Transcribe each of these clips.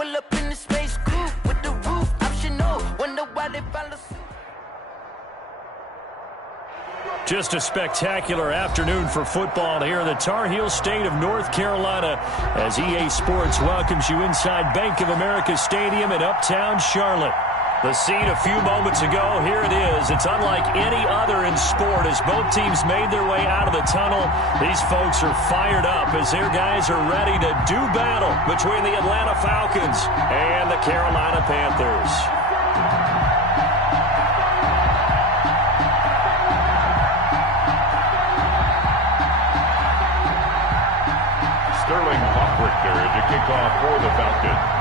pull up in the space coupe with the roof optional. Wonder why they follow suit. Just a spectacular afternoon for football here in the Tar Heel state of North Carolina as EA Sports welcomes you inside Bank of America Stadium in Uptown Charlotte. The scene a few moments ago, here it is. It's unlike any other in sport as both teams made their way out of the tunnel. These folks are fired up as their guys are ready to do battle between the Atlanta Falcons and the Carolina Panthers. Sterling Hoffrichter to kick off for the Falcons.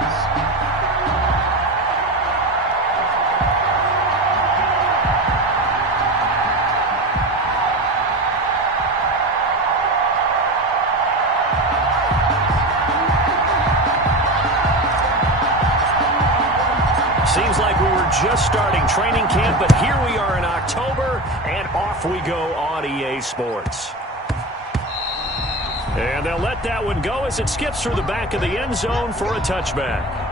Seems like we were just starting training camp, but here we are in October, and off we go on EA Sports. And they'll let that one go as it skips through the back of the end zone for a touchback.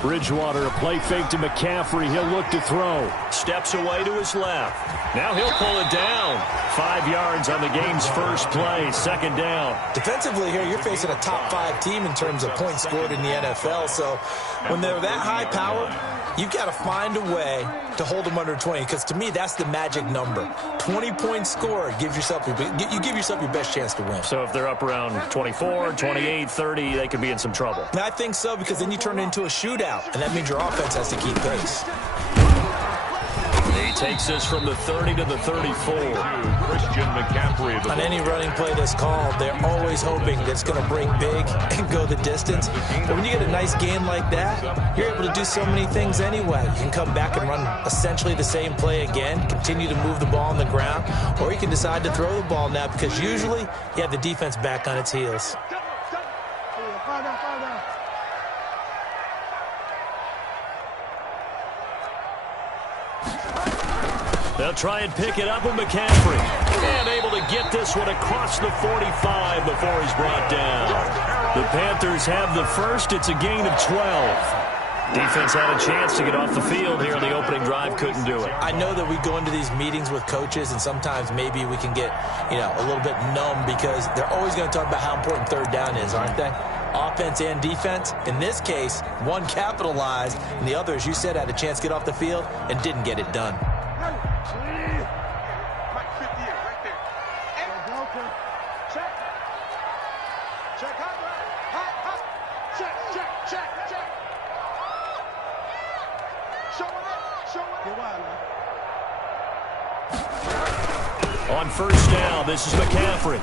Bridgewater, a play fake to McCaffrey. He'll look to throw. Steps away to his left. Now he'll pull it down. 5 yards on the game's first play. Second down. Defensively here, you're facing a top 5 team in terms of points scored in the NFL. So when they're that high powered, you've got to find a way to hold them under 20, because to me, that's the magic number. 20 points scored, you give yourself your best chance to win. So if they're up around 24, 28, 30, they could be in some trouble. And I think so, because then you turn it into a shootout, and that means your offense has to keep pace. He takes us from the 30 to the 34. Christian McCaffrey. On any running play that's called, they're always hoping that it's going to break big and go the distance. But when you get a nice gain like that, you're able to do so many things anyway. You can come back and run essentially the same play again, continue to move the ball on the ground, or you can decide to throw the ball now, because usually you have the defense back on its heels. They'll try and pick it up with McCaffrey. And able to get this one across the 45 before he's brought down. The Panthers have the first. It's a gain of 12. Defense had a chance to get off the field here on the opening drive. Couldn't do it. I know that we go into these meetings with coaches, and sometimes maybe we can get, a little bit numb, because they're always going to talk about how important third down is, aren't they? Offense and defense. In this case, one capitalized, and the other, as you said, had a chance to get off the field and didn't get it done. On first down, this is McCaffrey.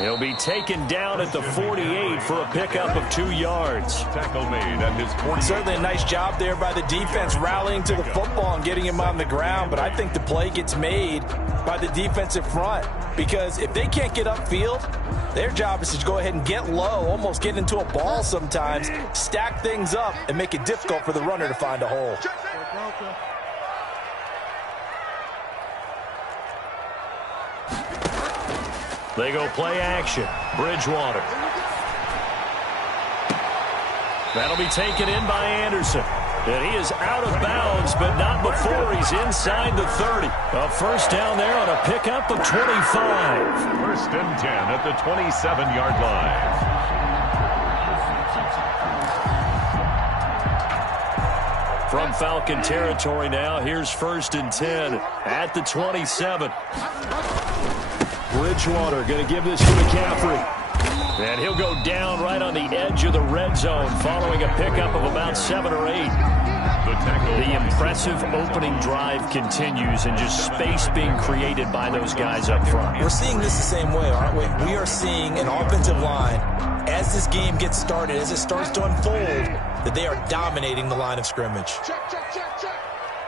He'll be taken down at the 48 for a pickup of 2 yards. Tackle made at his 40. Certainly a nice job there by the defense, rallying to the football and getting him on the ground. But I think the play gets made by the defensive front, because if they can't get upfield, their job is to go ahead and get low, almost get into a ball sometimes, stack things up, and make it difficult for the runner to find a hole. They go play action. Bridgewater. That'll be taken in by Anderson. And he is out of bounds, but not before he's inside the 30. A first down there on a pickup of 25. First and 10 at the 27-yard line. From Falcon territory now, here's first and 10 at the 27. Bridgewater going to give this to McCaffrey. And he'll go down right on the edge of the red zone following a pickup of about 7 or 8. The impressive opening drive continues, and just space being created by those guys up front. We're seeing this the same way, aren't we? We are seeing an offensive line, as this game gets started, as it starts to unfold, that they are dominating the line of scrimmage. Check, check, check, check.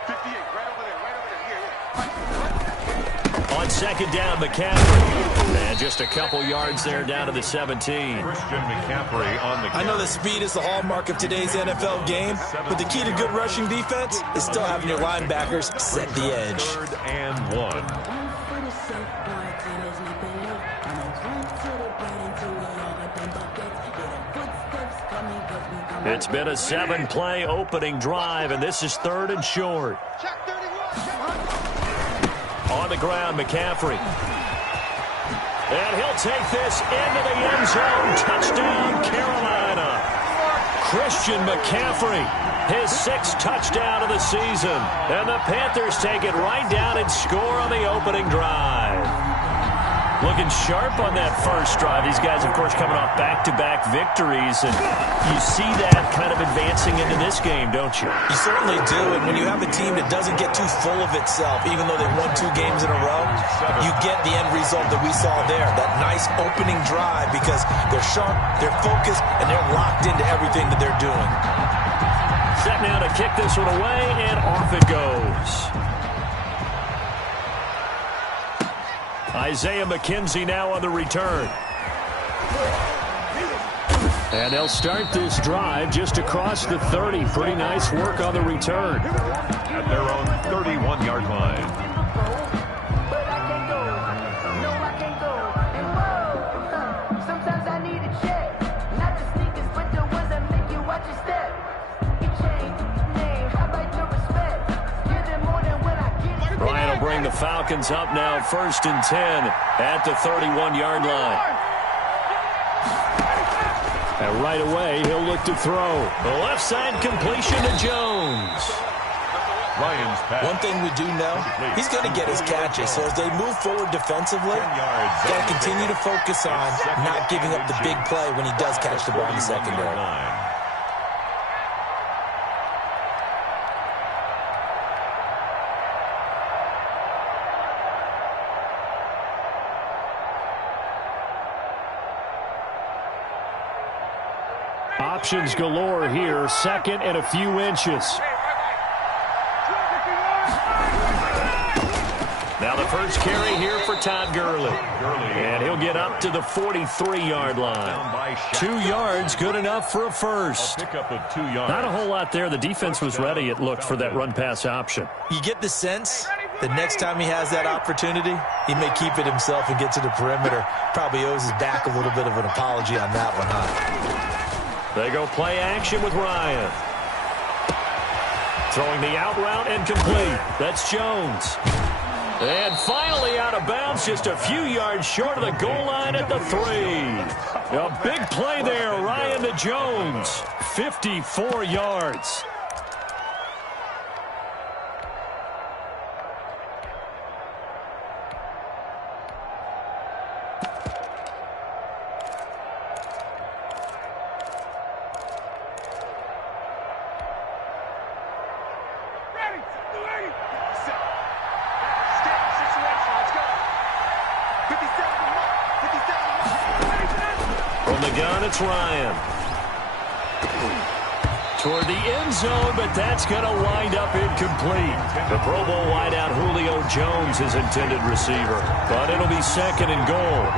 58, right over there, right over there. On second down, McCaffrey. And just a couple yards there down to the 17. Christian McCaffrey on the I know that speed is the hallmark of today's NFL game, but the key to good rushing defense is still having your linebackers set the edge. 3rd and 1. It's been a 7-play opening drive, and this is 3rd and short. Check 31. On the ground, McCaffrey. And he'll take this into the end zone. Touchdown, Carolina. Christian McCaffrey, his 6th touchdown of the season. And the Panthers take it right down and score on the opening drive. Looking sharp on that first drive. These guys, of course, coming off back-to-back victories. And you see that kind of advancing into this game, don't you? You certainly do, and when you have a team that doesn't get too full of itself, even though they won 2 games in a row, you get the end result that we saw there, that nice opening drive, because they're sharp, they're focused, and they're locked into everything that they're doing. Set now to kick this one away, and off it goes. Isaiah McKenzie now on the return. And they'll start this drive just across the 30. Pretty nice work on the return. At their own 31-yard line. But I can't go. No, I can't go. And whoa, sometimes I need a check. Not the sneakers, but the ones that make you watch your step. You change name, how about your respect? Give them more than when I get it. Ryan will bring the Falcons up now, 1st and 10 at the 31-yard line. And right away, he'll look to throw. The left side completion to Jones. Ryan's pass. One thing we do know, he's going to get his catches. So as they move forward defensively, got to continue to focus on not giving up the big play when he does catch the ball in the secondary. Options galore here, 2nd and a few inches. Now the first carry here for Todd Gurley. And he'll get up to the 43-yard line. 2 yards, good enough for a first. Pick up of 2 yards. Not a whole lot there. The defense was ready, it looked, for that run-pass option. You get the sense that next time he has that opportunity, he may keep it himself and get to the perimeter. Probably owes his back a little bit of an apology on that one, huh? They go play action with Ryan. Throwing the out route and complete. That's Jones. And finally out of bounds, just a few yards short of the goal line at the 3. A big play there, Ryan to Jones. 54 yards. It's Ryan. Toward the end zone, but that's going to wind up incomplete. The Pro Bowl wideout Julio Jones, his intended receiver. But it'll be 2nd and goal.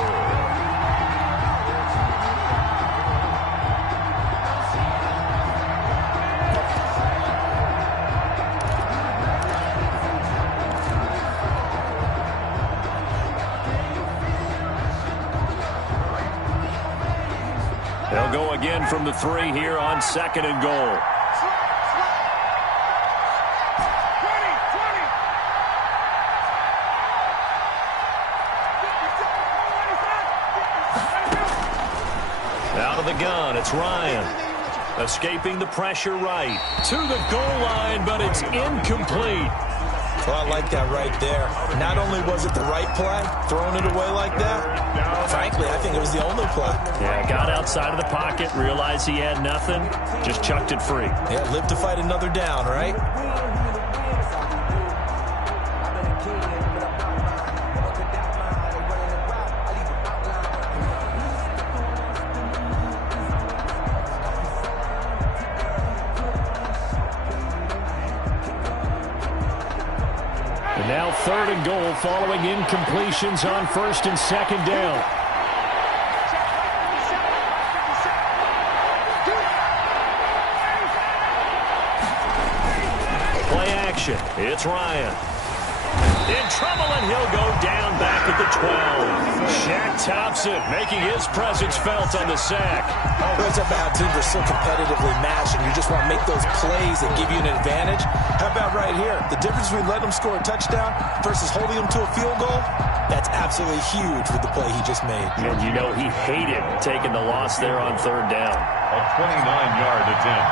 They'll go again from the 3 here on 2nd and goal. Out of the gun, it's Ryan. Escaping the pressure right. To the goal line, but it's incomplete. Well, I like that right there. Not only was it the right play, throwing it away like that, frankly, I think it was the only play. Yeah, got outside of the pocket, realized he had nothing, just chucked it free. Yeah, live to fight another down, right? And now 3rd and goal following incompletions on 1st and 2nd down. Play action. It's Ryan. In trouble, and he'll go down back at the 12. Shaq Thompson making his presence felt on the sack. It's about how teams are so competitively matched, and you just want to make those plays that give you an advantage. How about right here? The difference between letting them score a touchdown versus holding them to a field goal, that's absolutely huge with the play he just made. And you know he hated taking the loss there on 3rd down. A 29-yard attempt.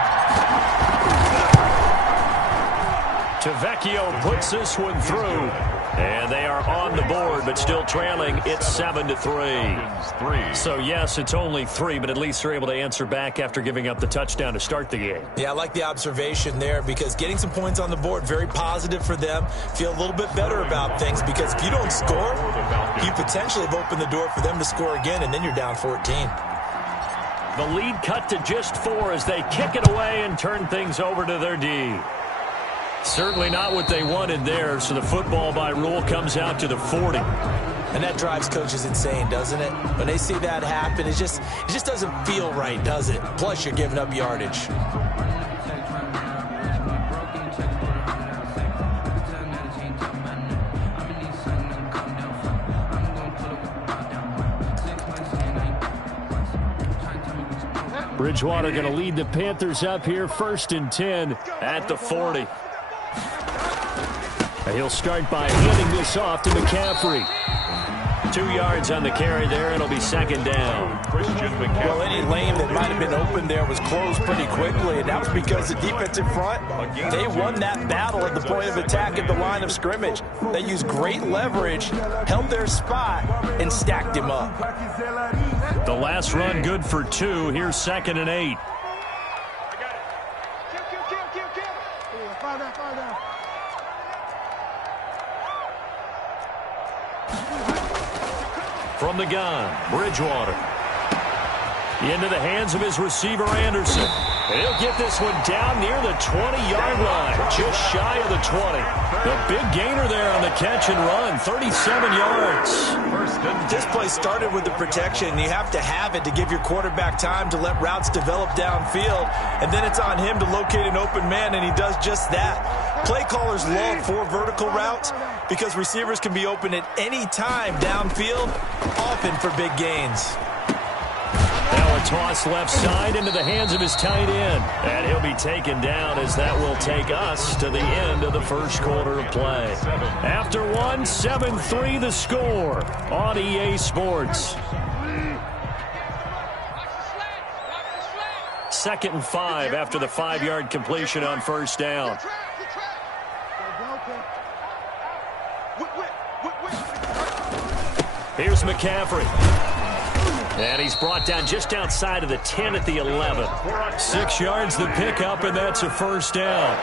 Tavecchio puts this one through. And they are on the board, but still trailing. It's 7-3. So, yes, it's only 3, but at least they're able to answer back after giving up the touchdown to start the game. Yeah, I like the observation there because getting some points on the board, very positive for them. Feel a little bit better about things because if you don't score, you potentially have opened the door for them to score again, and then you're down 14. The lead cut to just 4 as they kick it away and turn things over to their D. Certainly not what they wanted there, so the football by rule comes out to the 40. And that drives coaches insane, doesn't it? When they see that happen, it just doesn't feel right, does it? Plus, you're giving up yardage. Bridgewater going to lead the Panthers up here, 1st and 10 at the 40. He'll start by handing this off to McCaffrey. 2 yards on the carry there. It'll be 2nd down. Well, any lane that might have been open there was closed pretty quickly, and that was because the defensive front, they won that battle at the point of attack at the line of scrimmage. They used great leverage, held their spot, and stacked him up. The last run good for 2. Here's 2nd and 8. From the gun, Bridgewater. Into the hands of his receiver, Anderson. And he'll get this one down near the 20-yard line, just shy of the 20. A big gainer there on the catch and run, 37 yards. This play started with the protection. You have to have it to give your quarterback time to let routes develop downfield, and then it's on him to locate an open man, and he does just that. Play callers love 4 vertical routes because receivers can be open at any time downfield, often for big gains. Now a toss left side into the hands of his tight end. And he'll be taken down as that will take us to the end of the first quarter of play. After 1, 7-3 the score on EA Sports. 2nd and 5 after the 5-yard completion on 1st down. Here's McCaffrey. And he's brought down just outside of the 10 at the 11. 6 yards the pickup, and that's a 1st down.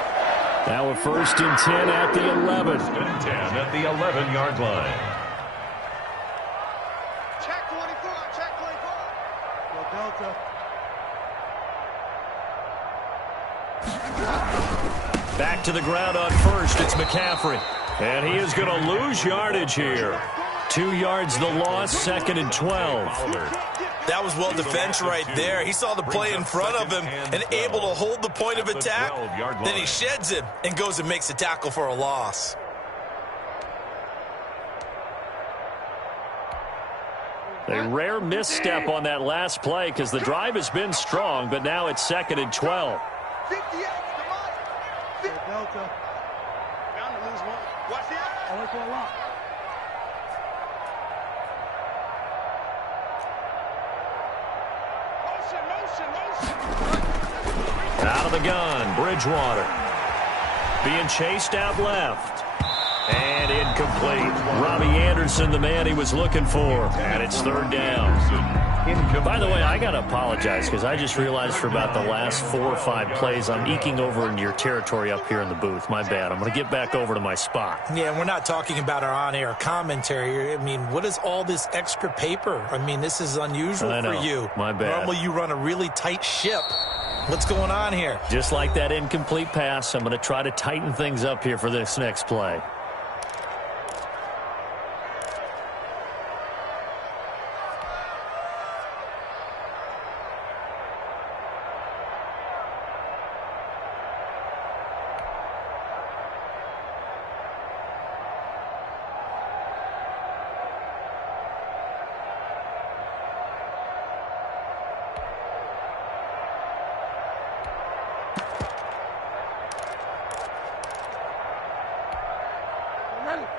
Now a 1st and 10 at the 11. 1st and 10 at the 11-yard line. Check 24, check 24. Go Delta. Back to the ground on 1st. It's McCaffrey. And he is going to lose yardage here. 2 yards the loss, 2nd and 12. That was well defense right there. He saw the play in front of him and able to hold the point of attack. Then he sheds him and goes and makes a tackle for a loss. A rare misstep on that last play because the drive has been strong, but now it's 2nd and 12. 58, Delta. Bound to lose one. Watch this. I went for a lot. Out of the gun, Bridgewater. Being chased out left. And incomplete. Robbie Anderson, the man he was looking for. And it's 3rd down. By the way, I got to apologize because I just realized for about the last 4 or 5 plays, I'm eking over into your territory up here in the booth. My bad. I'm going to get back over to my spot. Yeah, we're not talking about our on-air commentary. I mean, what is all this extra paper? I mean, this is unusual for you. My bad. Normally you run a really tight ship. What's going on here? Just like that incomplete pass, I'm going to try to tighten things up here for this next play.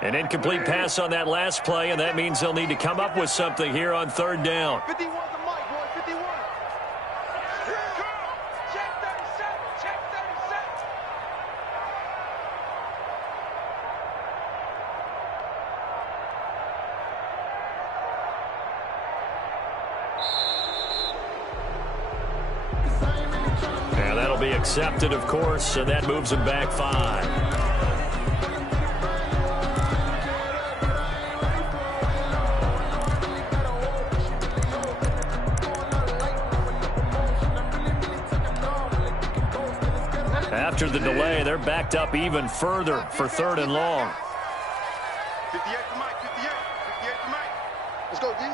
An incomplete pass on that last play, and that means they'll need to come up with something here on third down. 51's the mic, boy. 51. Check 37. Check 37. And that'll be accepted, of course, and that moves them back 5. After the delay, they're backed up even further for third and long. 58 to Mike. 58. 58 to Mike. Let's go, D.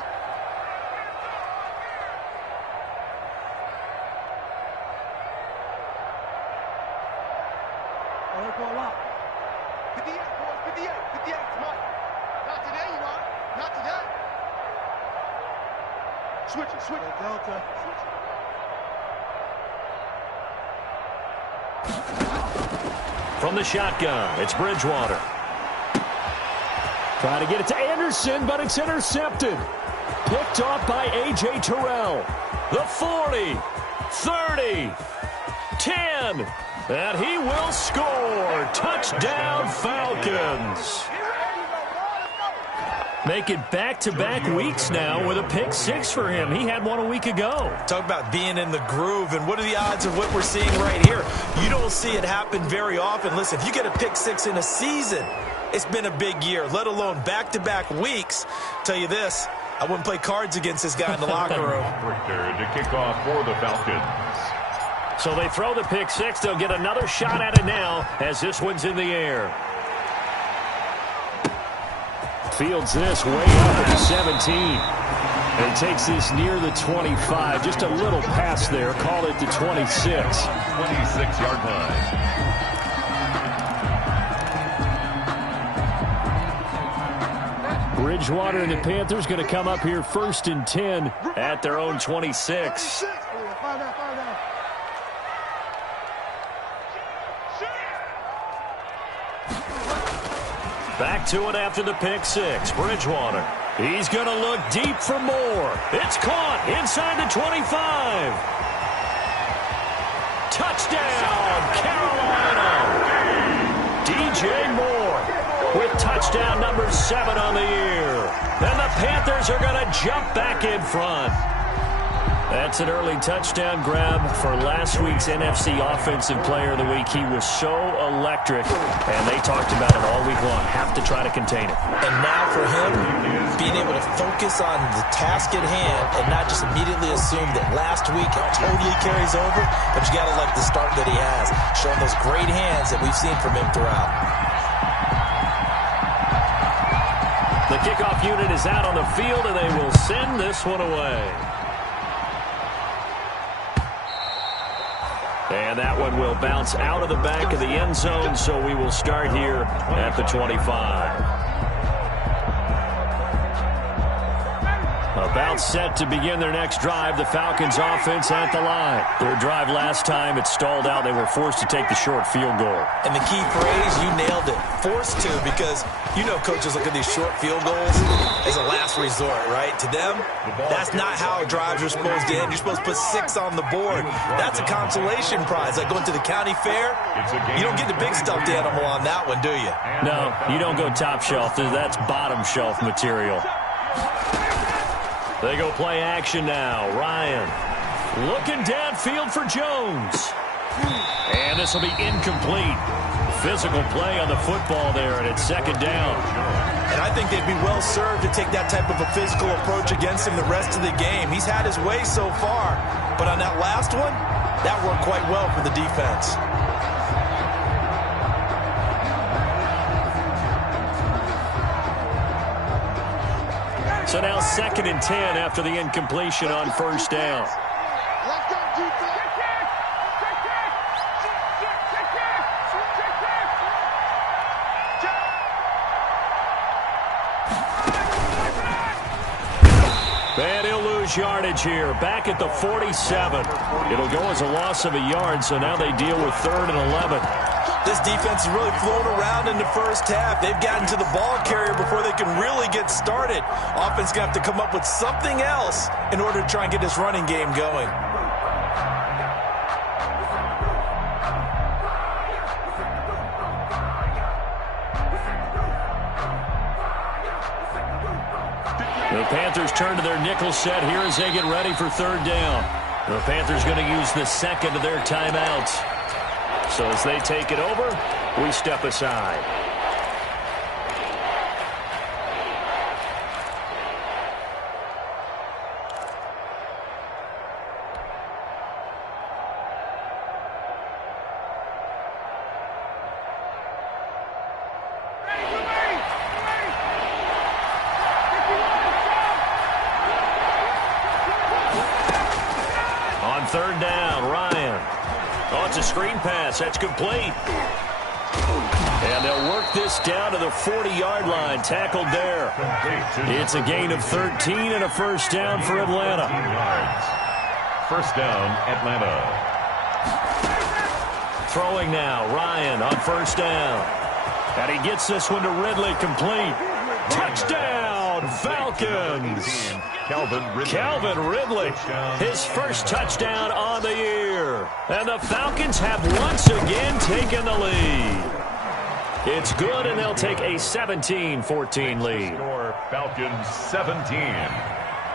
Oh, let's go a lot. 58, boys. 58. 58 to Mike. Not today, you are. Not today. Switch it. Switch it. Delta. Switch it. From the shotgun, it's Bridgewater. Trying to get it to Anderson, but it's intercepted. Picked off by A.J. Terrell. The 40, 30, 10, and he will score. Touchdown, Falcons. Make it back-to-back weeks now with a pick 6 for him. He had one a week ago. Talk about being in the groove, and what are the odds of what we're seeing right here? You don't see it happen very often. Listen, if you get a pick 6 in a season, it's been a big year, let alone back-to-back weeks. Tell you this, I wouldn't play cards against this guy in the locker room. Richter to kick off for the Falcons. So they throw the pick 6. They'll get another shot at it now as this one's in the air. Fields this way up at the 17. And takes this near the 25. Just a little pass there. Call it the 26. 26-yard line. Bridgewater and the Panthers going to come up here 1st and 10 at their own 26. Back to it after the pick 6. Bridgewater. He's going to look deep for more. It's caught inside the 25. Touchdown, Carolina. DJ Moore with touchdown number 7 on the year. And the Panthers are going to jump back in front. That's an early touchdown grab for last week's NFC Offensive Player of the Week. He was so electric, and they talked about it all week long. Have to try to contain it. And now for him, being able to focus on the task at hand and not just immediately assume that last week it totally carries over, but you got to like the start that he has, showing those great hands that we've seen from him throughout. The kickoff unit is out on the field, and they will send this one away. And that one will bounce out of the back of the end zone, so we will start here at the 25. About set to begin their next drive, the Falcons offense at the line. Their drive last time, it stalled out. They were forced to take the short field goal. And the key phrase, you nailed it, forced to, because you know coaches look at these short field goals as a last resort, right? To them, that's not how drives are supposed to end. You're supposed to put 6 on the board. That's a consolation prize, like going to the county fair. You don't get the big stuffed animal on that one, do you? No, you don't go top shelf. That's bottom shelf material. They go play action now. Ryan looking downfield for Jones. And this will be incomplete. Physical play on the football there, and it's 2nd down. And I think they'd be well served to take that type of a physical approach against him the rest of the game. He's had his way so far, but on that last one, that worked quite well for the defense. So now 2nd and 10 after the incompletion on 1st down. And he'll lose yardage here. Back at the 47. It'll go as a loss of a yard, so now they deal with 3rd and 11. This defense has really flown around in the first half. They've gotten to the ball carrier before they can really get started. Offense going to have to come up with something else in order to try and get this running game going. The Panthers turn to their nickel set here as they get ready for third down. The Panthers going to use the second of their timeouts. So as they take it over, we step aside. On third down, Ryan. Oh, it's a screen pass. That's complete. And they'll work this down to the 40-yard line. Tackled there. It's a gain of 13 and a first down for Atlanta. First down, Atlanta. Throwing now, Ryan on first down. And he gets this one to Ridley, complete. Touchdown, Falcons. Calvin Ridley, his first touchdown on the year. And the Falcons have once again taken the lead. It's good, and they'll take a 17-14 lead. Score, Falcons 17,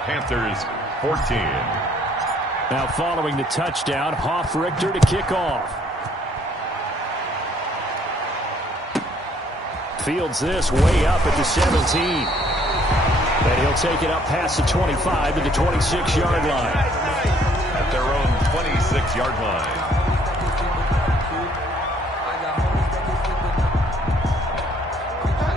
Panthers 14. Now following the touchdown, Hoff-Richter to kick off. Fields this way up at the 17. And he'll take it up past the 25 to the 26-yard line. At their own 26-yard line.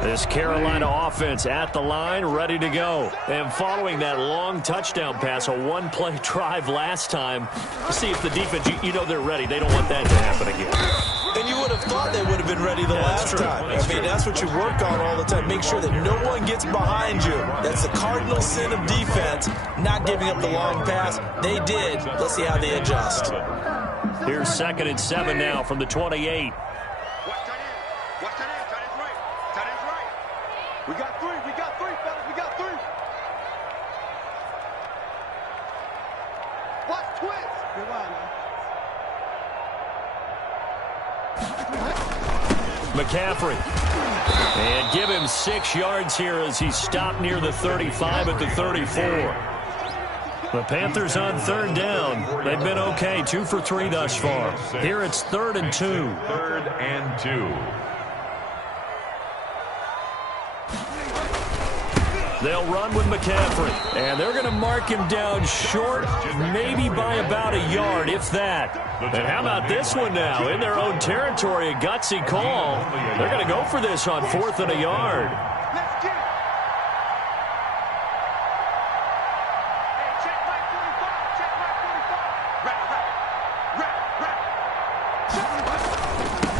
This Carolina offense at the line, ready to go. And following that long touchdown pass, a one-play drive last time, let's see if the defense, you know they're ready. They don't want that to happen again. And you would have thought they would have been ready the last time. I mean, that's what you work on all the time. Make sure that no one gets behind you. That's the cardinal sin of defense, not giving up the long pass. They did. Let's see how they adjust. Here's 2nd and 7 now from the 28. Watch that end. Tight end's right. Tight end's right. We got three, fellas. We got three. Watch twist. Good line, man. McCaffrey. And give him 6 yards here as he's stopped near the 35 at the 34. The Panthers on third down. They've been okay, 2 for 3 thus far. Here it's 3rd and 2. 3rd and 2. They'll run with McCaffrey. And they're going to mark him down short, maybe by about a yard, if that. And how about this one now? In their own territory, a gutsy call. They're going to go for this on 4th and a yard. Let's get it. Hey, check right 45. Check right 45. Right.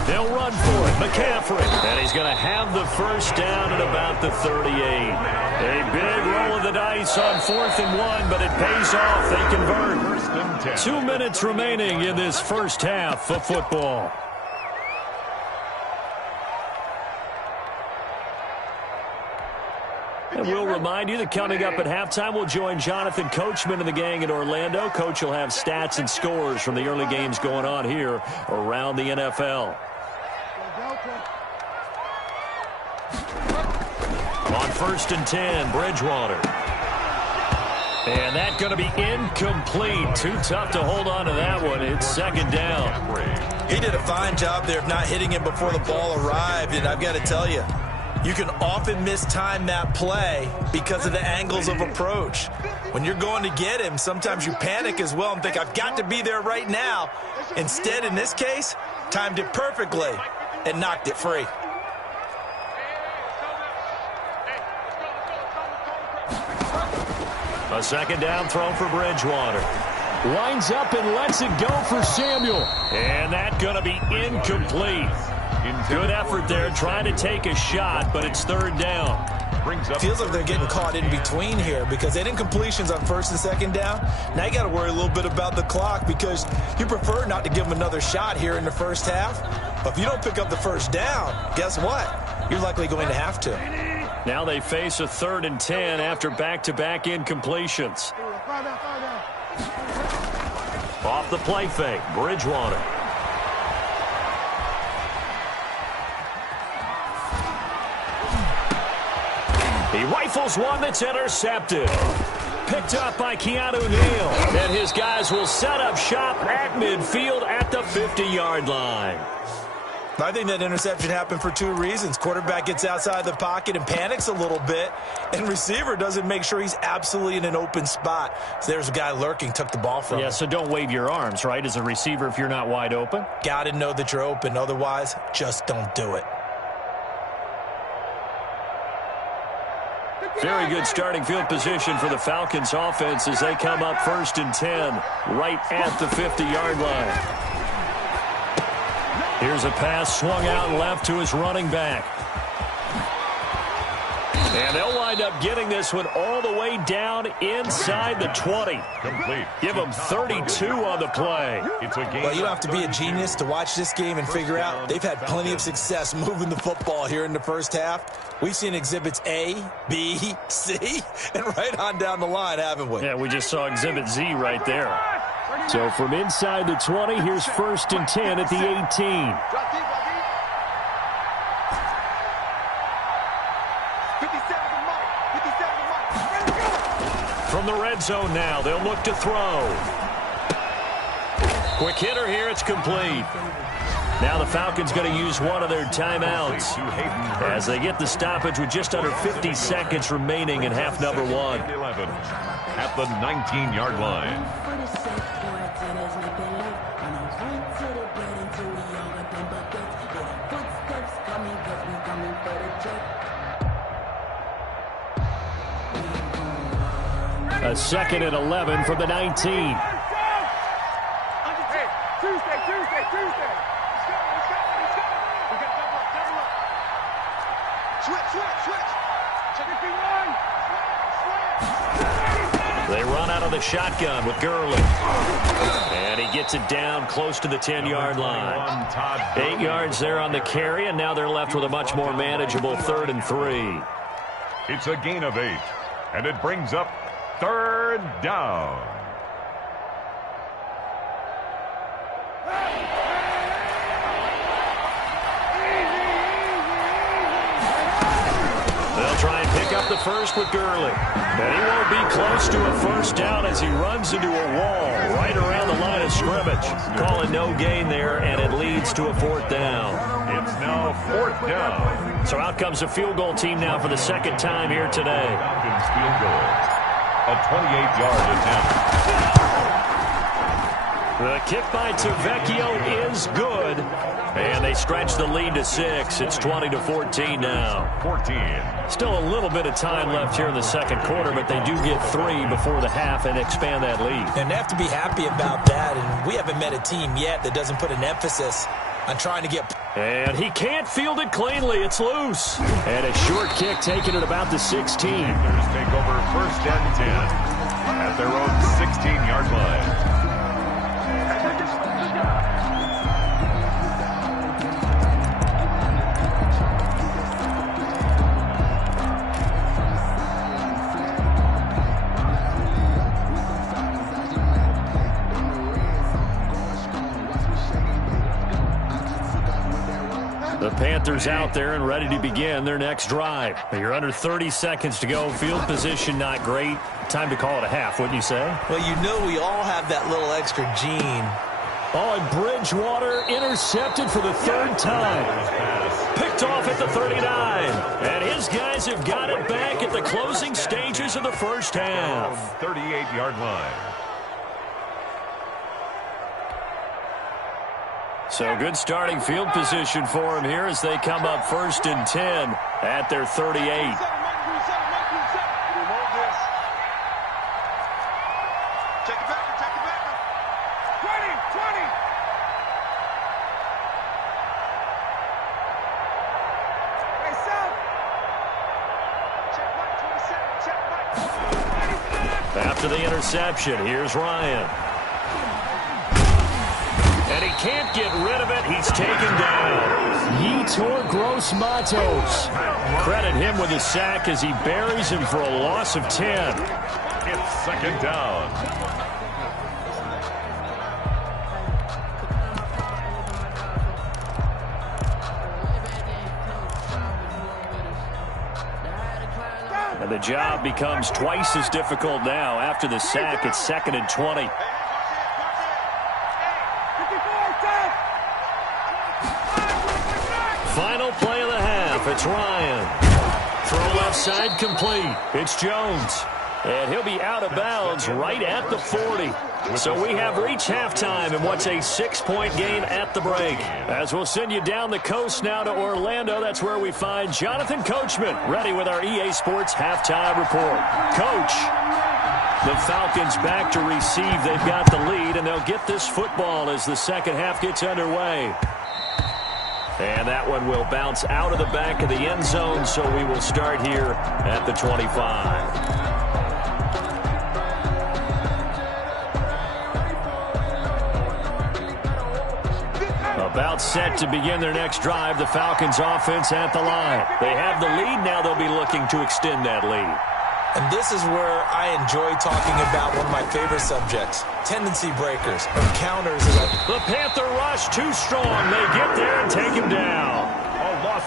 They'll run for it. McCaffrey. And he's going to have the first down at about the 38. A big roll of the dice on 4th and 1, but it pays off. They convert. 2 minutes remaining in this first half of football. And we'll remind you that coming up at halftime, we'll join Jonathan Coachman and the gang in Orlando. Coach will have stats and scores from the early games going on here around the NFL. On 1st and 10, Bridgewater. And that's going to be incomplete. Too tough to hold on to that one. It's 2nd down. He did a fine job there of not hitting him before the ball arrived, and I've got to tell you, you can often mistime that play because of the angles of approach. When you're going to get him, sometimes you panic as well and think, I've got to be there right now. Instead, in this case, timed it perfectly and knocked it free. A 2nd down throw for Bridgewater. Winds up and lets it go for Samuel. And that's going to be incomplete. Good effort there trying to take a shot, but it's 3rd down. Feels like they're getting caught in between here because they did incompletions on 1st and 2nd down. Now you got to worry a little bit about the clock because you prefer not to give them another shot here in the first half. If you don't pick up the first down, guess what? You're likely going to have to. Now they face a 3rd and 10 after back-to-back incompletions. Off the play fake, Bridgewater. He rifles one that's intercepted. Picked up by Keanu Neal. And his guys will set up shop at midfield at the 50-yard line. I think that interception happened for 2 reasons. Quarterback gets outside the pocket and panics a little bit, and receiver doesn't make sure he's absolutely in an open spot. So there's a guy lurking, took the ball from him. Yeah, so don't wave your arms, right, as a receiver if you're not wide open? Got to know that you're open. Otherwise, just don't do it. Very good starting field position for the Falcons offense as they come up 1st and 10 right at the 50-yard line. Here's a pass swung out left to his running back. And they'll wind up getting this one all the way down inside the 20. Complete. Give them 32 on the play. It's a game. Well, you don't have to be a genius to watch this game and figure out they've had plenty of success moving the football here in the first half. We've seen exhibits A, B, C, and right on down the line, haven't we? Yeah, we just saw exhibit Z right there. So from inside the 20, here's 1st and 10 at the 18. Drop deep, drop deep. 57 to Mike. 57 to Mike. Ready to go. From the red zone now, they'll look to throw. Quick hitter here, it's complete. Now the Falcons going to use one of their timeouts as they get the stoppage with just under 50 seconds remaining in half number 1. 11 at the 19-yard line. A 2nd and 11 from the 19. Tuesday. Let's go. We got double up. Switch. Check it, B1. They run out of the shotgun with Gurley. And he gets it down close to the 10-yard line. 8 yards there on the carry, and now they're left with a much more manageable 3rd and 3. It's a gain of 8, and it brings up 3rd down. They'll try and pick up the first with Gurley. And he won't be close to a first down as he runs into a wall right around the line of scrimmage. Calling no gain there, and it leads to a 4th down. It's now 4th down. So out comes a field goal team now for the 2nd time here today. Falcons field goal. A 28-yard attempt. The kick by Tavecchio is good. And they stretch the lead to 6. It's 20-14 now. 14. Still a little bit of time left here in the 2nd quarter, but they do get 3 before the half and expand that lead. And they have to be happy about that. And we haven't met a team yet that doesn't put an emphasis on trying to get... And he can't field it cleanly. It's loose. And a short kick taken at about the 16. Panthers take over 1st and 10 at their own 16-yard line. The Panthers out there and ready to begin their next drive. You're under 30 seconds to go. Field position not great. Time to call it a half, wouldn't you say? Well, you know we all have that little extra gene. Oh, and Bridgewater intercepted for the 3rd time. Picked off at the 39. And his guys have got it back at the closing stages of the first half. 38-yard line. So good starting field position for him here as they come up 1st and 10 at their 38. Check it back. 20. Hey, South. Check Mike 27. Check Mike. After the interception, here's Ryan. And he can't get rid of it. He he's taken down. Yetur Gross-Matos. Credit him with a sack as he buries him for a loss of 10. It's second down. And the job becomes twice as difficult now. After the sack, it's 2nd and 20. Final play of the half. It's Ryan. Throw left side complete. It's Jones. And he'll be out of bounds right at the 40. So we have reached halftime in what's a 6-point game at the break. As we'll send you down the coast now to Orlando, that's where we find Jonathan Coachman ready with our EA Sports halftime report. Coach, the Falcons back to receive. They've got the lead, and they'll get this football as the second half gets underway. And that one will bounce out of the back of the end zone, so we will start here at the 25. About set to begin their next drive, the Falcons offense at the line. They have the lead. Now they'll be looking to extend that lead. And this is where I enjoy talking about one of my favorite subjects, tendency breakers or counters. The Panther rush too strong. They get there and take him down.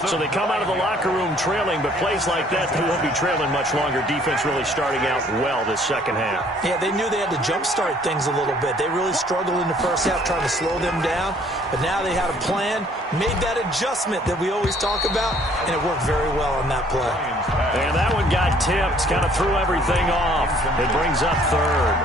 So they come out of the locker room trailing, but plays like that, they won't be trailing much longer. Defense really starting out well this second half. Yeah, they knew they had to jumpstart things a little bit. They really struggled in the first half trying to slow them down, but now they had a plan, made that adjustment that we always talk about, and it worked very well on that play. And that one got tipped, kind of threw everything off. It brings up third.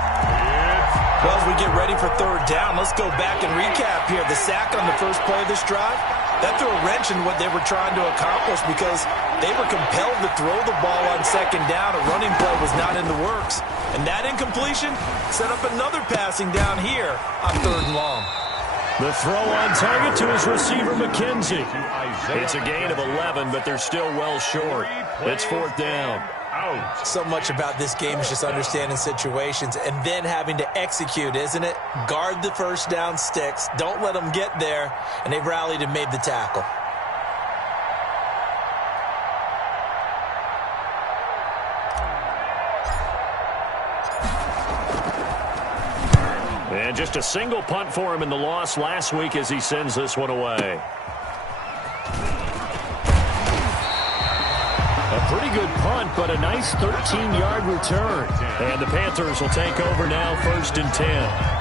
Well, as we get ready for third down, let's go back and recap here. The sack on the first play of this drive, that threw a wrench in what they were trying to accomplish because they were compelled to throw the ball on second down. A running play was not in the works. And that incompletion set up another passing down here on third and long. The throw on target to his receiver, McKenzie. It's a gain of 11, but they're still well short. It's fourth down. So much about this game is just understanding situations and then having to execute, isn't it? Guard the first down sticks. Don't let them get there. And they've rallied and made the tackle. And just a single punt for him in the loss last week as he sends this one away. A pretty good punt, but a nice 13-yard return. And the Panthers will take over now, 1st and 10.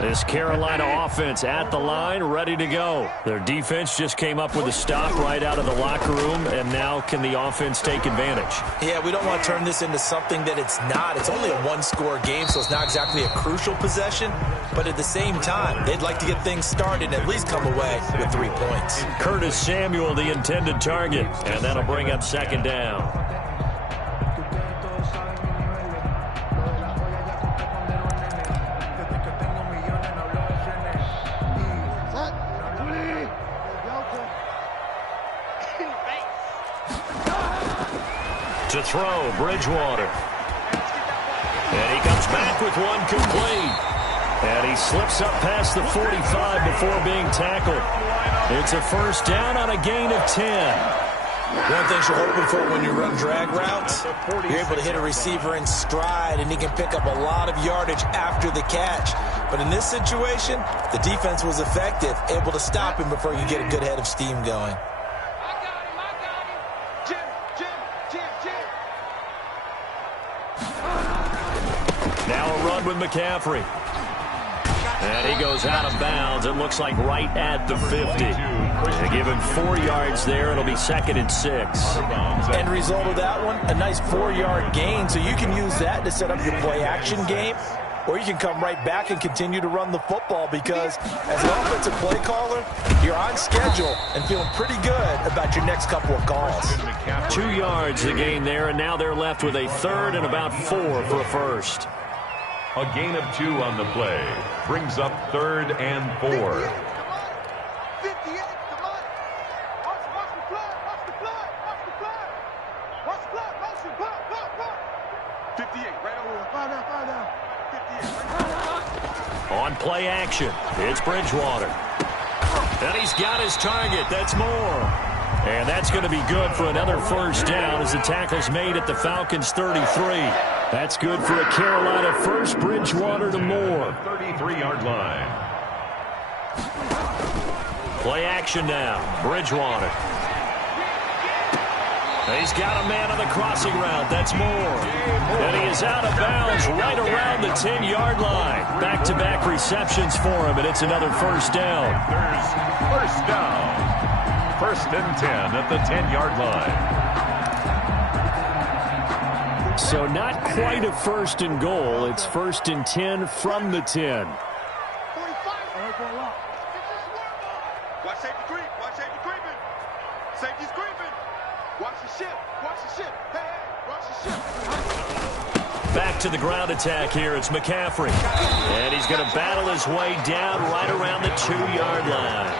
This Carolina offense at the line, ready to go. Their defense just came up with a stop right out of the locker room, and now can the offense take advantage? Yeah, we don't want to turn this into something that it's not. It's only a one-score game, so it's not exactly a crucial possession. But at the same time, they'd like to get things started and at least come away with 3 points. Curtis Samuel, the intended target, and that'll bring up second down. To throw, Bridgewater. And he comes back with one complete. And he slips up past the 45 before being tackled. It's a first down on a gain of 10. One thing you're hoping for when you run drag routes, you're able to hit a receiver in stride, and he can pick up a lot of yardage after the catch. But in this situation, the defense was effective, able to stop him before you get a good head of steam going. Now a run with McCaffrey. And he goes out of bounds. It looks like right at the 50. They give him 4 yards there. It'll be 2nd and 6. End result of that one, a nice 4-yard gain. So you can use that to set up your play-action game, or you can come right back and continue to run the football because as an offensive play caller, you're on schedule and feeling pretty good about your next couple of calls. 2 yards the gain there, and now they're left with a 3rd and about 4 for a first. A gain of 2 on the play. Brings up 3rd and 4. 58, come on. Watch the blood, watch the blood, watch the blood. Watch the blood, motion, blood. 58, right over. On play action, it's Bridgewater. And he's got his target. That's Moore. And that's going to be good for another first down as the tackle's made at the Falcons' 33. That's good for a Carolina first. Bridgewater to Moore. 33-yard line. Play action now. Bridgewater. He's got a man on the crossing route. That's Moore. And he is out of bounds right around the 10-yard line. Back-to-back receptions for him, and it's another first down. There's first down. First and 10 at the 10-yard line. So not quite a first and goal. It's first and 10 from the 10. Watch safety creep. Watch safety creeping. Safety's creeping. Watch the ship. Watch the ship. Hey, watch the ship. Back to the ground attack here. It's McCaffrey. And he's going to battle his way down right around the 2-yard line.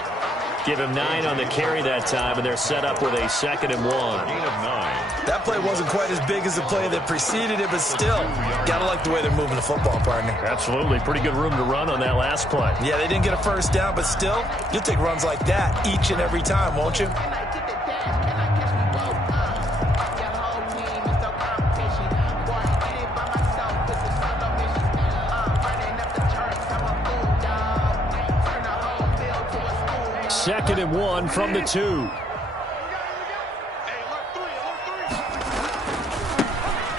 Give him 9 on the carry that time, and they're set up with a 2nd and 1. Gain of 9. That play wasn't quite as big as the play that preceded it, but still, gotta like the way they're moving the football, partner. Absolutely. Pretty good room to run on that last play. Yeah, they didn't get a first down, but still, you'll take runs like that each and every time, won't you? Second and 1 from the 2.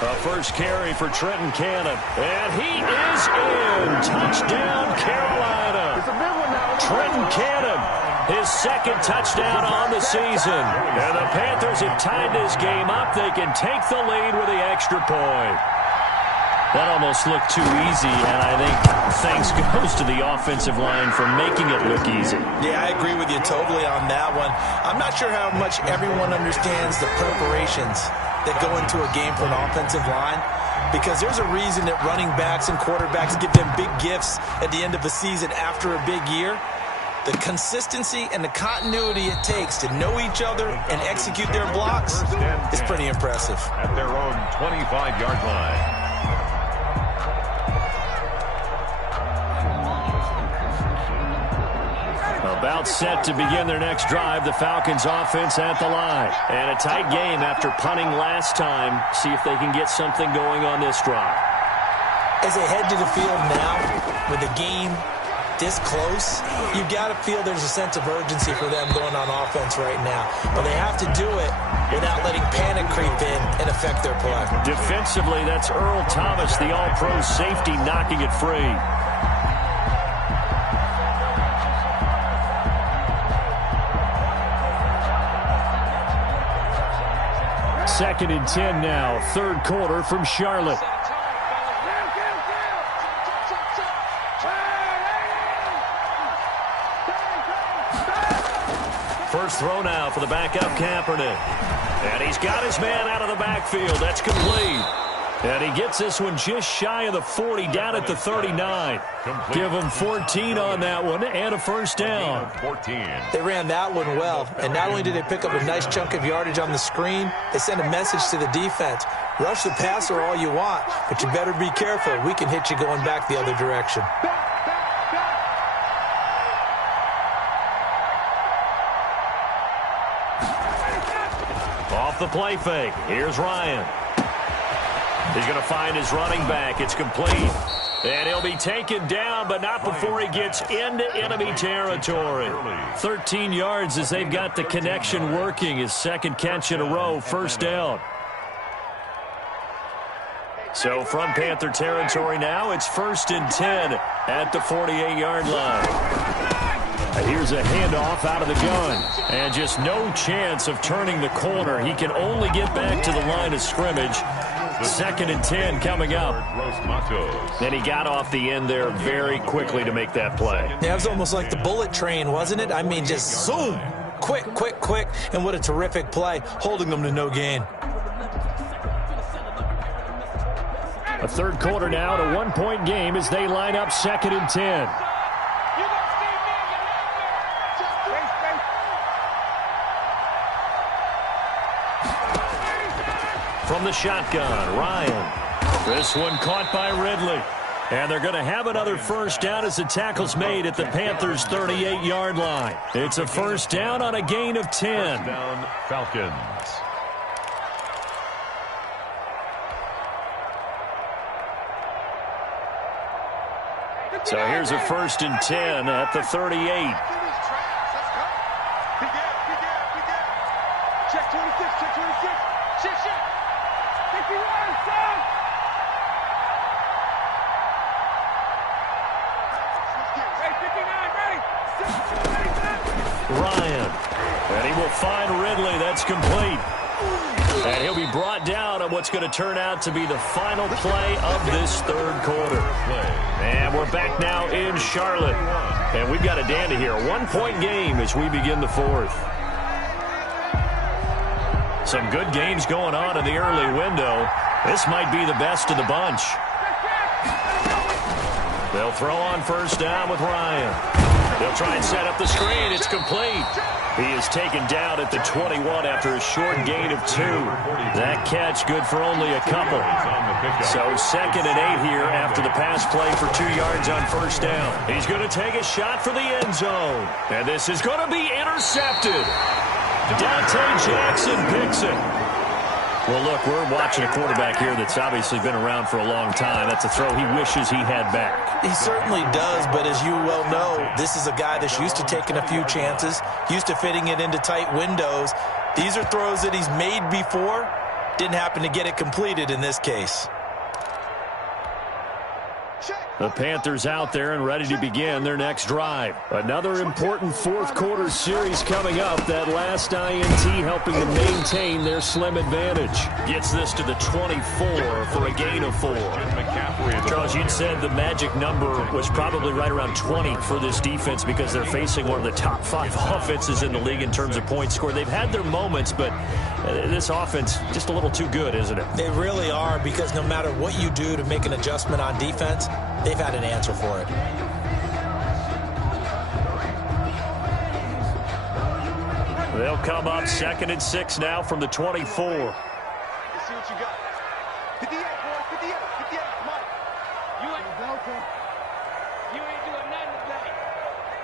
A first carry for Trenton Cannon. And he is in. Touchdown, Carolina. Trenton Cannon, his 2nd touchdown on the season. And the Panthers have tied this game up. They can take the lead with the extra point. That almost looked too easy, and I think thanks goes to the offensive line for making it look easy. Yeah, I agree with you totally on that one. I'm not sure how much everyone understands the preparations that go into a game for an offensive line, because there's a reason that running backs and quarterbacks give them big gifts at the end of the season after a big year. The consistency and the continuity it takes to know each other and execute their blocks is pretty impressive. At their own 25-yard line. About set to begin their next drive, the Falcons offense at the line. And a tight game after punting last time. See if they can get something going on this drive. As they head to the field now, with the game this close, you've got to feel there's a sense of urgency for them going on offense right now. But they have to do it without letting panic creep in and affect their play. Defensively, that's Earl Thomas, the all-pro safety, knocking it free. Second and 10 now, 3rd quarter from Charlotte. First throw now for the backup Kaepernick. And he's got his man out of the backfield. That's complete. And he gets this one just shy of the 40, down at the 39. Give him 14 on that one and a first down. 14. They ran that one well, and not only did they pick up a nice chunk of yardage on the screen, they sent a message to the defense. Rush the passer all you want, but you better be careful. We can hit you going back the other direction. Off the play fake. Here's Ryan. He's going to find his running back. It's complete. And he'll be taken down, but not before he gets into enemy territory. 13 yards as they've got the connection working. His 2nd catch in a row, first down. So from Panther territory now, it's 1st and 10 at the 48-yard line. Here's a handoff out of the gun. And just no chance of turning the corner. He can only get back to the line of scrimmage. 2nd and 10 coming up. And he got off the end there very quickly to make that play. Yeah, it was almost like the bullet train, wasn't it? I mean, just zoom. Quick, quick, quick. And what a terrific play, holding them to no gain. A 3rd quarter now, to 1-point game as they line up 2nd and 10. From the shotgun, Ryan. This one caught by Ridley. And they're going to have another first down as the tackle's made at the Panthers' 38-yard line. It's a first down on a gain of 10. First down, Falcons. So here's a first and 10 at the 38. Check 26, check 26. Shit. 51, son. Hey, 59, ready. Ryan. And he will find Ridley. That's complete. And he'll be brought down on what's going to turn out to be the final play of this third quarter. And we're back now in Charlotte. And we've got a dandy here. A one-point game as we begin the fourth. Some good games going on in the early window. This might be the best of the bunch. They'll throw on first down with Ryan. They'll try and set up the screen. It's complete. He is taken down at the 21 after a short gain of 2. That catch good for only a couple. So 2nd and 8 here after the pass play for 2 yards on first down. He's going to take a shot for the end zone. And this is going to be intercepted. Dante Jackson picks it. Well, look, we're watching a quarterback here that's obviously been around for a long time. That's a throw he wishes he had back. He certainly does, but as you well know, this is a guy that's used to taking a few chances, used to fitting it into tight windows. These are throws that he's made before. Didn't happen to get it completed in this case. The Panthers out there and ready to begin their next drive. Another important fourth quarter series coming up. That last INT helping to maintain their slim advantage. Gets this to the 24 for a gain of 4. Charles, you'd said the magic number was probably right around 20 for this defense because they're facing one of the top 5 offenses in the league in terms of points scored. They've had their moments, but this offense just a little too good, isn't it? They really are, because no matter what you do to make an adjustment on defense, they've had an answer for it. They'll come up 2nd and 6 now from the 24. Let's see what you got. 58, boys, 58, come on. You ain't doing nothing today.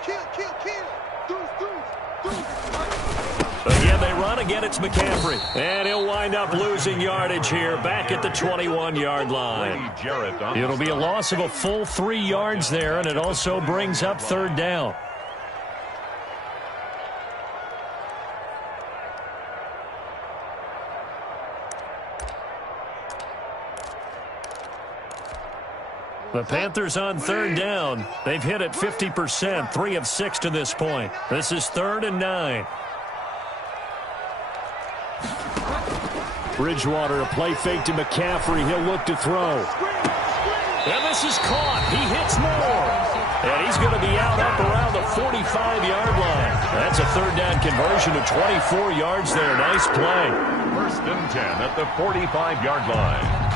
Kill. Deuce. Again, they run. Again, it's McCaffrey. And he'll wind up losing yardage here back at the 21-yard line. It'll be a loss of a full 3 yards there, and it also brings up 3rd down. The Panthers on 3rd down. They've hit it 50%, 3 of 6 to this point. This is 3rd and 9. Bridgewater, a play fake to McCaffrey. He'll look to throw. And this is caught. He hits more. And he's going to be out up around the 45-yard line. That's a 3rd down conversion of 24 yards there. Nice play. 1st and 10 at the 45-yard line.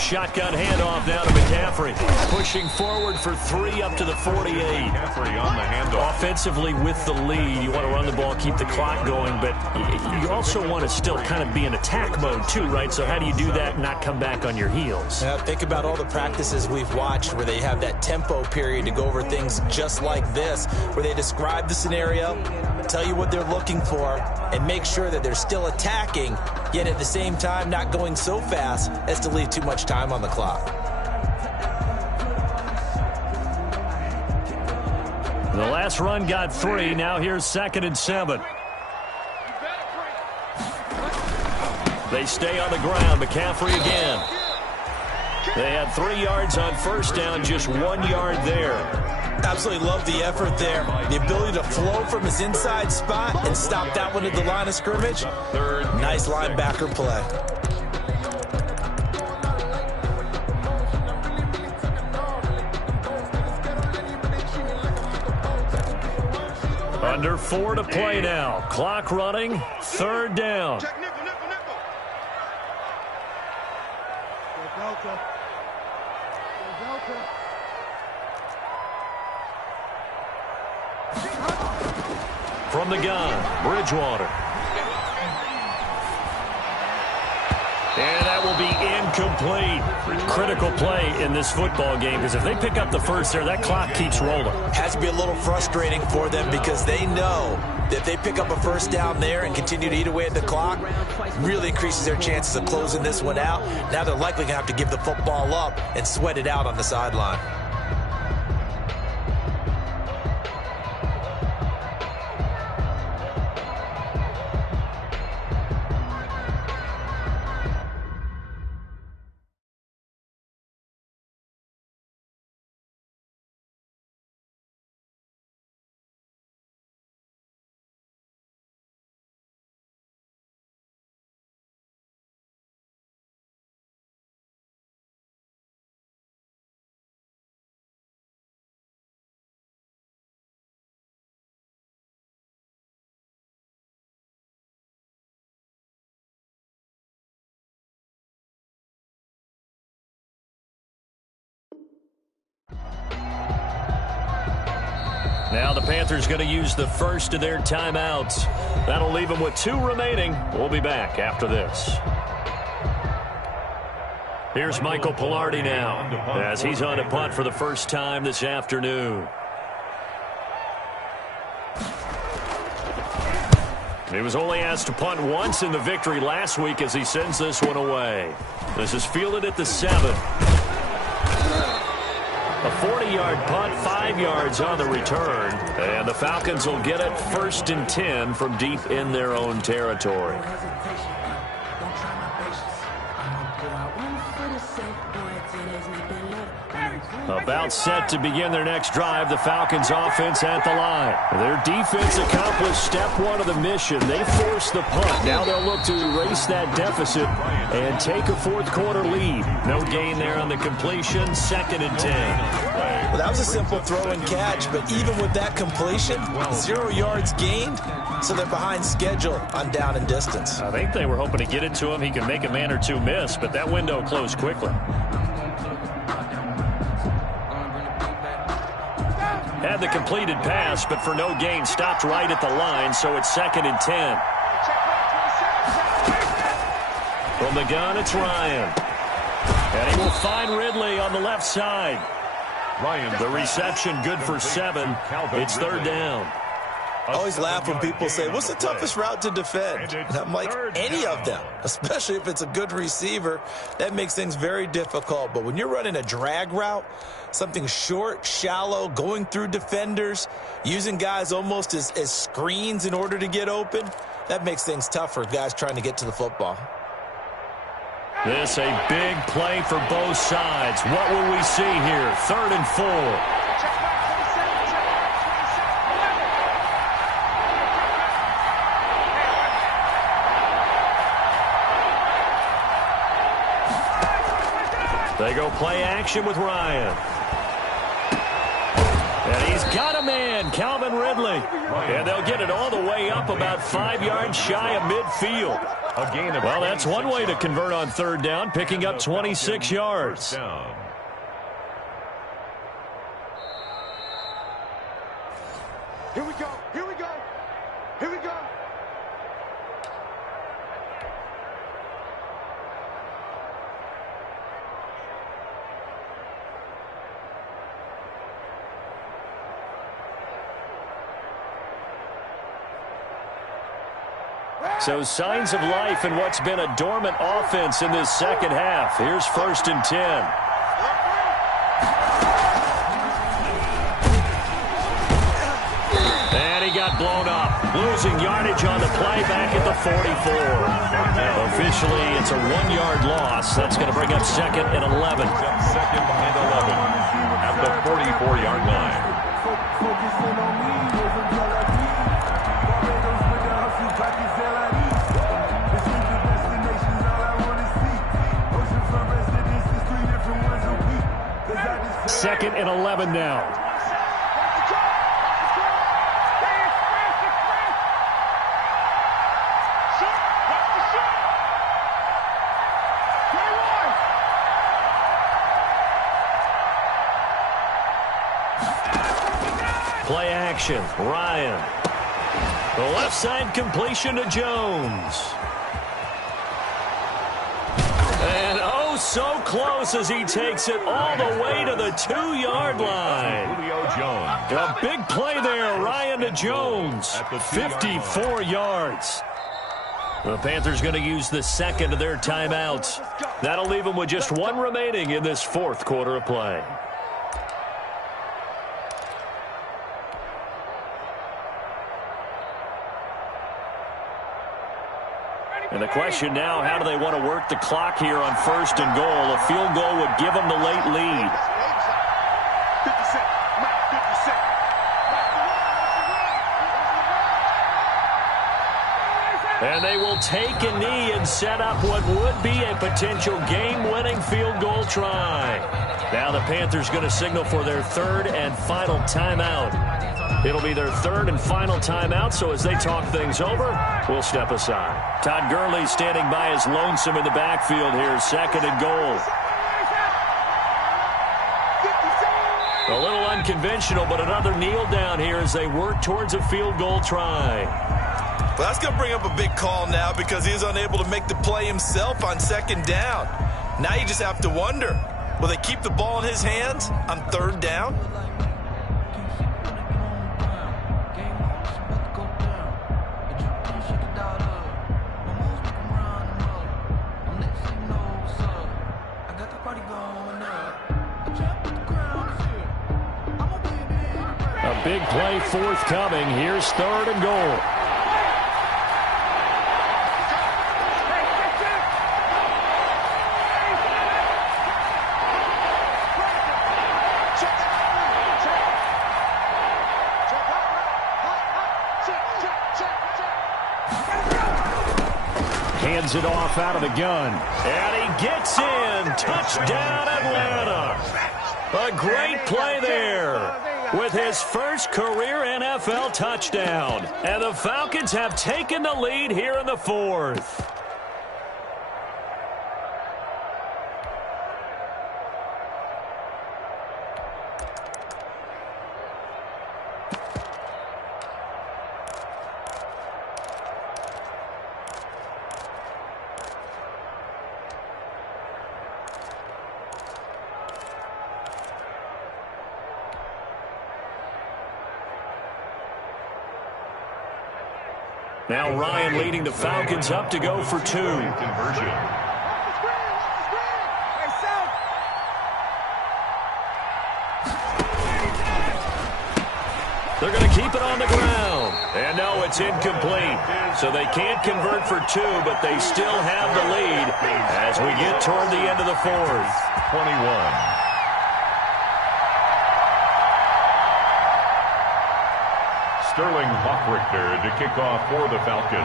Shotgun handoff now to McCaffrey. Pushing forward for 3 up to the 48. McCaffrey on the handoff. Offensively with the lead, you want to run the ball, keep the clock going, but you also want to still kind of be in attack mode too, right? So how do you do that and not come back on your heels? Now, think about all the practices we've watched where they have that tempo period to go over things just like this, where they describe the scenario, tell you what they're looking for, and make sure that they're still attacking, yet at the same time not going so fast as to leave too much time on the clock. The last run got 3. Now here's 2nd and 7. They stay on the ground. McCaffrey again. They had 3 yards on first down, just 1 yard there. Absolutely love the effort there. The ability to flow from his inside spot and stop that one at the line of scrimmage. Nice linebacker play. Under 4 to play now. Clock running. 3rd down. Check nickel. From the gun, Bridgewater. And that will be incomplete. Critical play in this football game, because if they pick up the first there, that clock keeps rolling. Has to be a little frustrating for them because they know that if they pick up a first down there and continue to eat away at the clock, really increases their chances of closing this one out. Now they're likely going to have to give the football up and sweat it out on the sideline. Now the Panthers going to use the first of their timeouts. That'll leave them with 2 remaining. We'll be back after this. Here's Michael Pilardi now as he's on a punt for the first time this afternoon. He was only asked to punt once in the victory last week as he sends this one away. This is fielded at the 7. A 40-yard punt, 5 yards on the return. And the Falcons will get it 1st and 10 from deep in their own territory. About set to begin their next drive, the Falcons offense at the line. Their defense accomplished step 1 of the mission. They forced the punt. Now they'll look to erase that deficit and take a 4th quarter lead. No gain there on the completion, 2nd and 10. Well, that was a simple throw and catch, but even with that completion, 0 yards gained, so they're behind schedule on down and distance. I think they were hoping to get it to him. He can make a man or 2 miss, but that window closed quickly. Had the completed pass, but for no gain, stopped right at the line, so it's 2nd and 10. From the gun, it's Ryan. And he will find Ridley on the left side. The reception good for 7. It's 3rd down. I always laugh when people say, what's the toughest route to defend? And I'm like, any of them, especially if it's a good receiver. That makes things very difficult. But when you're running a drag route, something short, shallow, going through defenders, using guys almost as screens in order to get open, that makes things tough for guys trying to get to the football. This a big play for both sides. What will we see here? 3rd and 4. They go play action with Ryan. And he's got a man, Calvin Ridley. And they'll get it all the way up about 5 yards shy of midfield. Well, that's one way to convert on 3rd down, picking up 26 yards. Here we go. Here we go. Here we go. So signs of life in what's been a dormant offense in this second half. Here's 1st and 10. And he got blown up. Losing yardage on the play back at the 44. Officially, it's a 1-yard loss. That's going to bring up 2nd and 11. 2nd and 11 at the 44-yard line. Second and 11 now. action. Ryan. The left side completion to Jones. And oh, so close as he takes it all the way to the 2-yard line. A big play there, Ryan to Jones. 54 yards. The Panthers going to use the second of their timeouts. That'll leave them with just one remaining in this fourth quarter of play. And the question now, how do they want to work the clock here on 1st and goal? A field goal would give them the late lead. 50 Cent, Mike, 50 Cent. And they will take a knee and set up what would be a potential game-winning field goal try. Now the Panthers going to signal for their third and final timeout. It'll be their third and final timeout, so as they talk things over, we'll step aside. Todd Gurley standing by as lonesome in the backfield here, 2nd and goal. A little unconventional, but another kneel down here as they work towards a field goal try. Well, that's going to bring up a big call now because he is unable to make the play himself on 2nd down. Now you just have to wonder, will they keep the ball in his hands on 3rd down? A big play forthcoming. Here's 3rd and goal. Hands it off out of the gun. And he gets in. Touchdown, Atlanta. A great play there with his first career NFL touchdown. And the Falcons have taken the lead here in the 4th. Now Ryan leading the Falcons up to go for 2. Conversion. They're going to keep it on the ground. And no, it's incomplete. So they can't convert for 2, but they still have the lead as we get toward the end of the 4th. 21. Sterling Hoffrichter to kick off for the Falcons.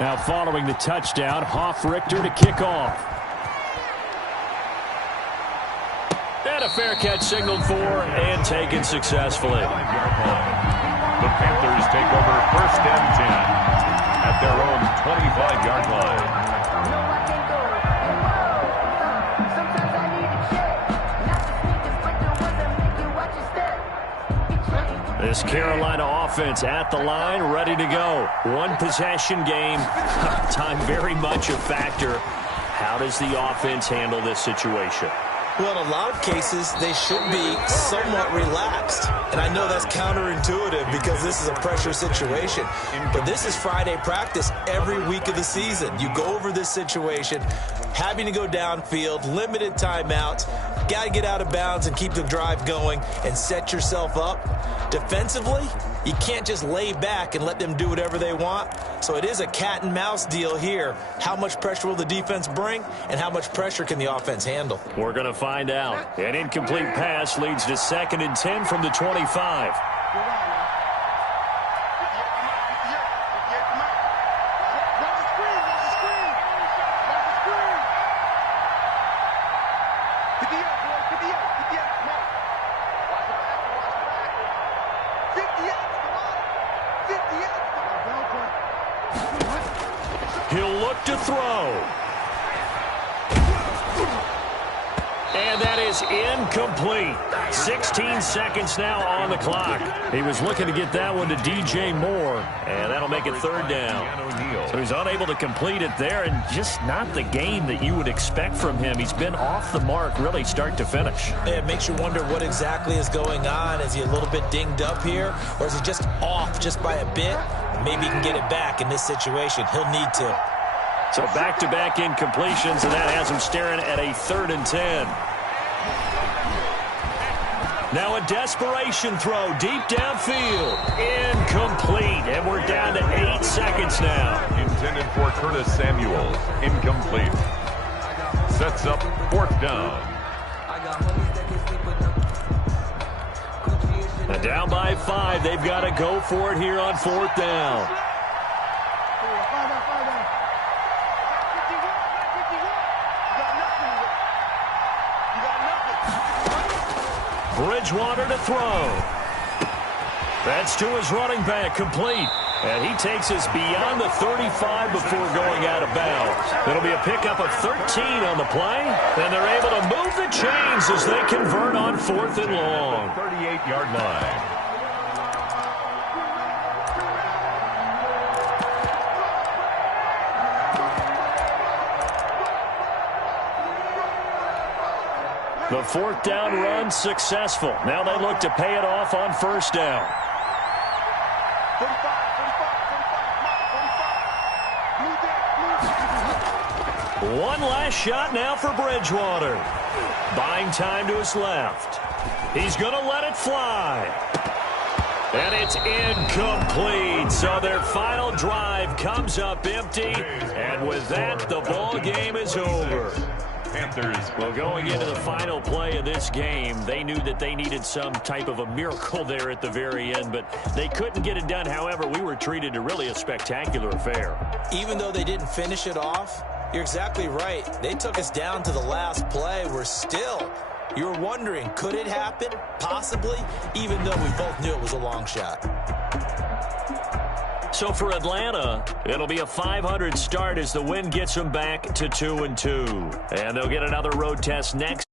Now following the touchdown, Hoffrichter to kick off. And a fair catch signaled for and taken successfully. The Panthers take over 1st and 10 at their own 25-yard line. No, I can't go. And whoa, sometimes I need a check. Not the sneakers, but the ones that make you watch your step. This Carolina offense at the line, ready to go. One possession game. Time very much a factor. How does the offense handle this situation? Well, in a lot of cases, they should be somewhat relaxed. And I know that's counterintuitive because this is a pressure situation. But this is Friday practice every week of the season. You go over this situation, having to go downfield, limited timeouts, got to get out of bounds and keep the drive going and set yourself up. Defensively, you can't just lay back and let them do whatever they want. So it is a cat and mouse deal here. How much pressure will the defense bring, and how much pressure can the offense handle? We're going to find out. An incomplete pass leads to 2nd and 10 from the 25. He'll look to throw. And that is incomplete. 16 seconds now on the clock. He was looking to get that one to DJ Moore, and that'll make it third down. So he's unable to complete it there, and just not the game that you would expect from him. He's been off the mark really start to finish. It makes you wonder what exactly is going on. Is he a little bit dinged up here, or is he just off just by a bit? Maybe he can get it back in this situation. He'll need to. So back-to-back incompletions, and that has him staring at a 3rd and 10. Now a desperation throw deep downfield. Incomplete, and we're down to 8 seconds now. Intended for Curtis Samuel. Incomplete. Sets up 4th down. Now down by 5. They've got to go for it here on 4th down. Bridgewater to throw. That's to his running back, complete. And he takes us beyond the 35 before going out of bounds. It'll be a pickup of 13 on the play. And they're able to move the chains as they convert on 4th and long. 38-yard line. The 4th down run successful. Now they look to pay it off on 1st down. 45. One last shot now for Bridgewater. Buying time to his left. He's going to let it fly. And it's incomplete. So their final drive comes up empty. And with that, the ball game is over. Panthers. Well, going into the final play of this game, they knew that they needed some type of a miracle there at the very end, but they couldn't get it done. However, we were treated to really a spectacular affair. Even though they didn't finish it off, you're exactly right. They took us down to the last play. You were wondering, could it happen? Possibly, even though we both knew it was a long shot. So for Atlanta, it'll be a 500 start as the win gets them back to 2-2. And they'll get another road test next.